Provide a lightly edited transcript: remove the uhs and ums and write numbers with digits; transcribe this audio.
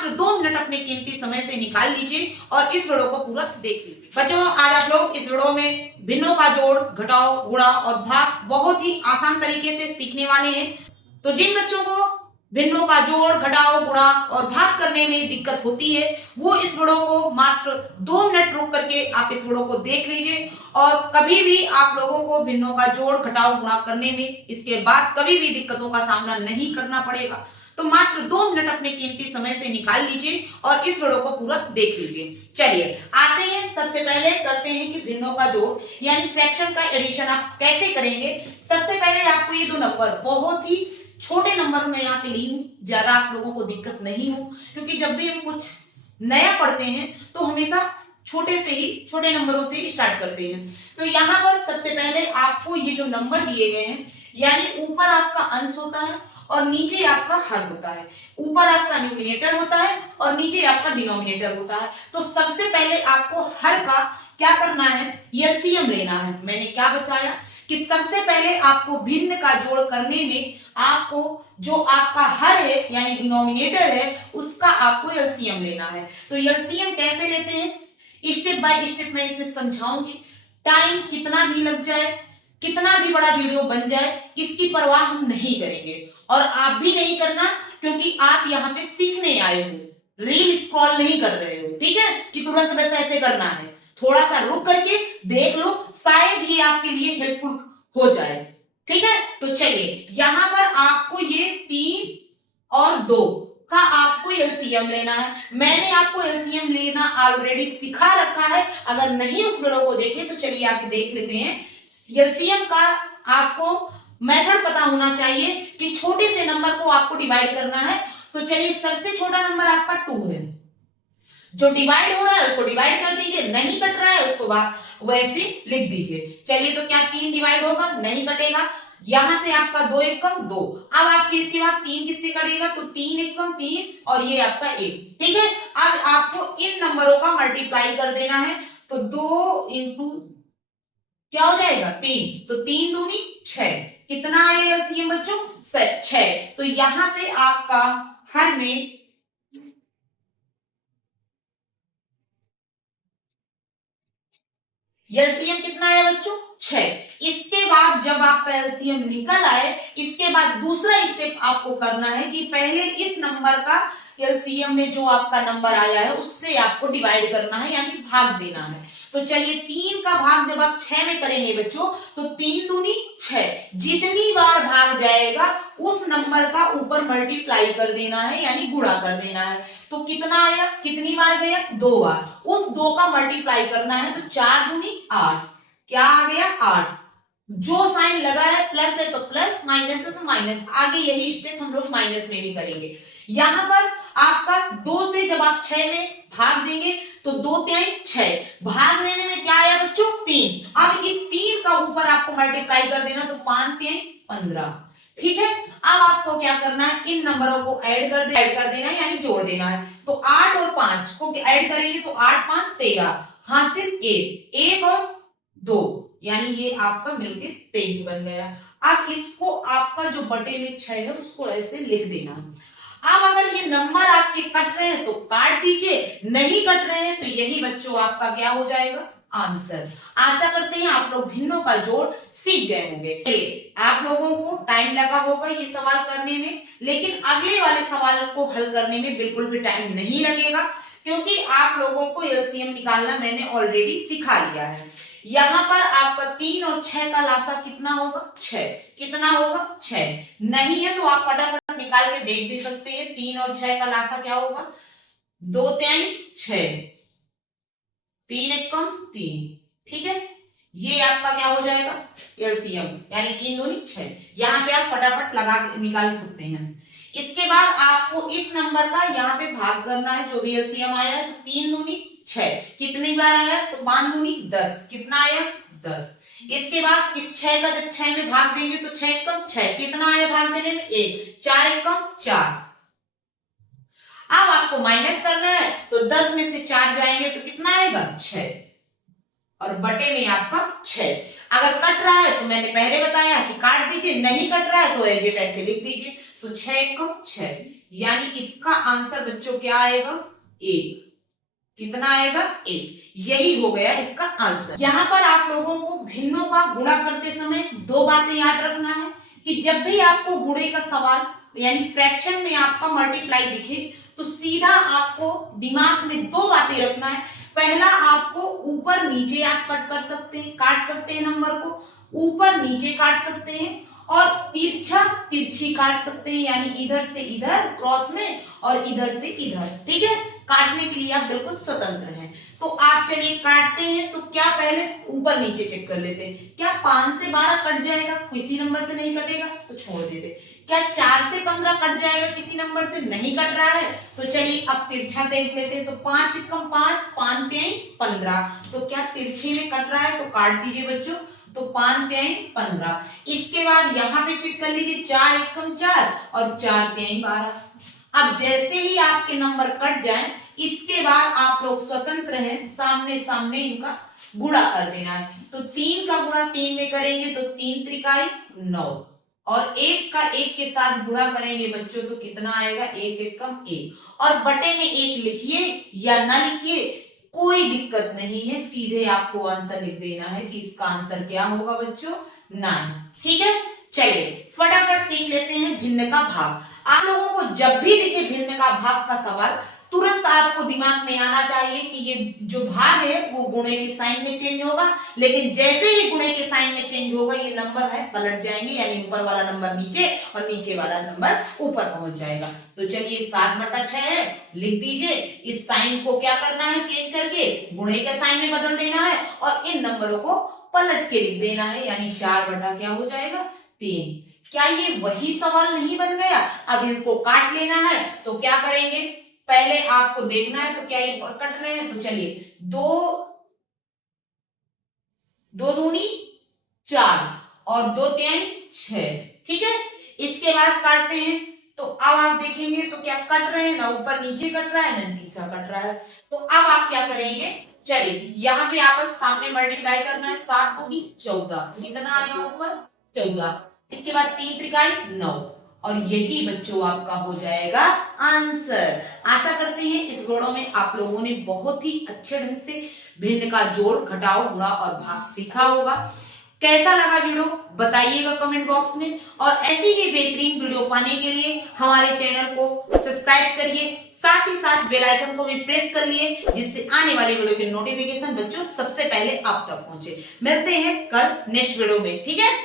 मात्र 2 मिनट अपने कीमती समय से निकाल लीजिए और इस वीडियो को पूरा देख लीजिए। बच्चों, आज आप लोग इस वीडियो में भिन्नों का जोड़, घटाव, गुणा और भाग बहुत ही आसान तरीके से सीखने वाले हैं। तो जिन बच्चों को भिन्नों का जोड़, घटाव, गुणा और भाग करने में दिक्कत होती है, वो इस वीडियो को मात्र 2 मिनट रुक करके आप इस वीडियो को देख लीजिए और कभी भी आप लोगों को भिन्नों का जोड़, घटाव, गुणा करने में इसके बाद कभी भी दिक्कतों का सामना नहीं करना पड़ेगा। तो मात्र 2 मिनट अपने कीमती समय से निकाल लीजिए और इस वीडियो को पूरा देख लीजिए। चलिए आते हैं, सबसे पहले करते हैं कि भिन्नों का जोड़ यानी फ्रैक्शन का एडिशन आप कैसे करेंगे। सबसे पहले आपको ये दो नंबर बहुत ही छोटे नंबर में यहाँ पे ली हूँ, ज्यादा आप लोगों को दिक्कत नहीं हो, क्योंकि जब भी हम कुछ नया पढ़ते हैं तो हमेशा छोटे नंबरों से ही स्टार्ट करते हैं। तो यहाँ पर सबसे पहले आपको ये जो नंबर दिए गए हैं, यानी ऊपर आपका अंश होता है और नीचे आपका हर होता है। ऊपर आपका न्यूमिनेटर होता है और नीचे आपका डिनोमिनेटर होता है। तो सबसे पहले आपको हर का क्या करना है, एलसीएम लेना है। मैंने क्या बताया कि सबसे पहले आपको भिन्न का जोड़ करने में आपको जो आपका हर है यानी डिनोमिनेटर है उसका आपको एलसीएम लेना है। तो एलसीएम कैसे लेते हैं, स्टेप बाय स्टेप मैं इसमें समझाऊंगी। टाइम कितना भी लग जाए, कितना भी बड़ा वीडियो बन जाए, इसकी परवाह हम नहीं करेंगे और आप भी नहीं करना, क्योंकि आप यहाँ पे सीखने आए हो, रील स्क्रॉल नहीं कर रहे हो। ठीक है, कि तुरंत वैसे ऐसे करना है, थोड़ा सा रुक करके देख लो, शायद ये आपके लिए हेल्पफुल हो जाए। ठीक है, तो चलिए यहाँ पर आपको ये 3 और 2 का आपको एलसीएम लेना है। मैंने आपको एलसीएम लेना ऑलरेडी सिखा रखा है, अगर नहीं उस वीडियो को देखे तो चलिए आके देख लेते हैं। एलसीएम का आपको मेथड पता होना चाहिए कि छोटे से नंबर को आपको डिवाइड करना है। तो चलिए, सबसे छोटा नंबर आपका 2 है, जो डिवाइड हो रहा है उसको डिवाइड कर दीजिए, नहीं कट रहा है उसको वैसे लिख दीजिए। चलिए, तो क्या 3 डिवाइड होगा, नहीं कटेगा। यहां से आपका 2 एकम 2, अब आपके इसके बाद 3 किससे कटेगा, तो 3 एकम 3 और ये आपका 1। ठीक है, अब आपको इन नंबरों का मल्टीप्लाई कर देना है। तो 2 इंटू क्या हो जाएगा 3, तो 3 दूनी 6। कितना आएगा एलसीएम बच्चों, 6। तो यहां से आपका हर में एलसीएम कितना आया बच्चों, 6। इसके बाद जब आपका एलसीएम निकल आए, इसके बाद दूसरा स्टेप आपको करना है कि पहले इस नंबर का एलसीएम में जो आपका नंबर आया है उससे आपको डिवाइड करना है, यानी भाग देना है। तो चलिए, 3 का भाग जब आप 6 में करेंगे बच्चों, तो 3 दूनी 6, जितनी बार भाग जाएगा उस नंबर का ऊपर मल्टीप्लाई कर देना है, यानी गुणा कर देना है। तो कितना आया, कितनी बार गया, 2 बार, उस 2 का मल्टीप्लाई करना है। तो 4 दूनी 8, क्या आ गया 8। जो साइन लगा है प्लस है तो प्लस, माइनस है तो माइनस, आगे यही स्टेप हम लोग माइनस में भी करेंगे। यहां पर आपका 2 से जब आप 6 में भाग देंगे तो 2 3 6, भाग देने में क्या आया बच्चों, 3। अब इस 3 का ऊपर आपको मल्टीप्लाई कर देना, तो 5 3 15। ठीक है, अब आपको क्या करना है, इन नंबरों को ऐड कर देना यानी जोड़ देना है। तो 8 और 5 को ऐड करेंगे तो 8 5 13, हासिल 1 और 2, यानी ये आपका मिलके 23 बन गया। अब इसको आपका जो बटे में 6 है उसको ऐसे लिख देना। अब अगर ये नंबर आपके कट रहे हैं तो काट दीजिए, नहीं कट रहे हैं तो यही बच्चों आपका क्या हो जाएगा, आंसर। आशा करते हैं आप लोग भिन्नों का जोड़ सीख गए होंगे। आप लोगों को टाइम लगा होगा ये सवाल करने में, लेकिन अगले वाले सवाल को हल करने में बिल्कुल भी टाइम नहीं लगेगा, क्योंकि आप लोगों को एलसीएम निकालना मैंने ऑलरेडी सिखा लिया है। यहाँ पर आपका 3 और 6 का लासा कितना होगा, 6। कितना होगा, 6। नहीं है तो आप फटाफट निकाल के देख भी सकते हैं। 3 और 6 का लासा क्या होगा, 2 3 6, 3 एकम 3। ठीक है, ये आपका क्या हो जाएगा एलसीएम, यानी 3 दूनी 6। यहाँ पे आप फटाफट लगा निकाल सकते हैं। इसके बाद आपको इस नंबर का यहाँ पे भाग करना है, जो भी एलसीएम आया है। तो 3 दूनी 6, कितनी बार आया, तो 5 दूनी 10, कितना आया 10। इसके बाद इस 6 का जब 6 में भाग देंगे तो 6 एकम 6, कितना आया भाग देने में 1, 4 एकम 4। अब आपको माइनस करना है, तो 10 में से 4 जाएंगे तो कितना आएगा 6, और बटे में आपका 6। अगर कट रहा है तो मैंने पहले बताया कि काट दीजिए, नहीं कट रहा है तो एज इट ऐसे लिख दीजिए। तो 6 एकम 6, यानी इसका आंसर बच्चों क्या आएगा? 1। कितना आएगा? 1। यही हो गया इसका आंसर। यहाँ पर आप लोगों को भिन्नों का गुणा करते समय दो बातें याद रखना है कि जब भी आपको गुणे का सवाल यानी फ्रैक्शन में आपका मल्टीप्लाई दिखे तो सीधा आपको दिमाग में दो बातें रखना है। पहला, आपको ऊपर नीचे आप कट कर सकते हैं, काट सकते हैं, नंबर को ऊपर नीचे काट सकते हैं और तिरछा तिरछी काट सकते हैं, यानी इधर से इधर क्रॉस में और इधर से इधर। ठीक है, काटने के लिए आप बिल्कुल स्वतंत्र हैं। तो आप चलिए काटते हैं। तो क्या पहले ऊपर नीचे चेक कर लेते हैं। क्या 5 से 12 कट जाएगा? किसी नंबर से नहीं कटेगा तो छोड़ देते। क्या 4 से 15 कट जाएगा? किसी नंबर से नहीं कट रहा है तो चलिए अब तिरछा देख लेते हैं। तो 5 एकम 5, 5 3 15। तो क्या तिरछे में कट रहा है? तो काट दीजिए बच्चों। तो 5 3 15। इसके बाद यहाँ पे चेक कर लीजिए, 4 एकम 4 और 4 3 12। अब जैसे ही आपके नंबर कट जाए इसके बाद आप लोग स्वतंत्र हैं, सामने सामने इनका गुणा कर देना है। तो 3 का गुणा 3 में करेंगे तो 3 त्रिकाई 9 और 1 का 1 के साथ गुणा करेंगे बच्चों तो कितना आएगा? 1 एकम 1 और बटे में 1 लिखिए या ना लिखिए कोई दिक्कत नहीं है, सीधे आपको आंसर लिख देना है कि इसका आंसर क्या होगा बच्चों? 9। ठीक है, चलिए फटाफट सीख लेते हैं भिन्न का भाग। आप लोगों को जब भी दिखे भिन्न का भाग का सवाल तुरंत आपको दिमाग में आना चाहिए कि ये जो भाग है वो गुणे के साइन में चेंज होगा, लेकिन जैसे ही गुणे के साइन में चेंज होगा ये नंबर है पलट जाएंगे, यानी ऊपर वाला नंबर नीचे और नीचे वाला नंबर ऊपर पहुंच जाएगा। तो चलिए 7/6 है, लिख दीजिए। इस साइन को क्या करना है? चेंज करके गुणे के साइन में बदल देना है और इन नंबरों को पलट के लिख देना है, यानी 4 क्या हो जाएगा? 3। क्या ये वही सवाल नहीं बन गया? अब इनको काट लेना है तो क्या करेंगे? पहले आपको देखना है तो क्या ये कट रहे हैं? तो चलिए 2 2 दूनी 4 और 2 3 6। ठीक है, इसके बाद काटते हैं तो अब आप देखेंगे तो क्या कट रहे हैं? ना ऊपर नीचे कट रहा है ना नीचे कट रहा है। तो अब आप क्या करेंगे? चलिए यहाँ पे आपस सामने मल्टीप्लाई करना है। 7 दूनी 14, कितना आया ऊपर? 14। इसके बाद 3 त्रिकाई 9 और यही बच्चों आपका हो जाएगा आंसर। आशा करते हैं इस वीडियो में आप लोगों ने बहुत ही अच्छे ढंग से भिन्न का जोड़, घटाव, गुणा और भाग सीखा होगा। कैसा लगा वीडियो बताइएगा कमेंट बॉक्स में और ऐसी ही बेहतरीन वीडियो पाने के लिए हमारे चैनल को सब्सक्राइब करिए, साथ ही साथ बेल आइकन को भी प्रेस कर लिए जिससे आने वाली वीडियो के नोटिफिकेशन बच्चों सबसे पहले आप तक पहुंचे। मिलते हैं कल नेक्स्ट वीडियो में। ठीक है।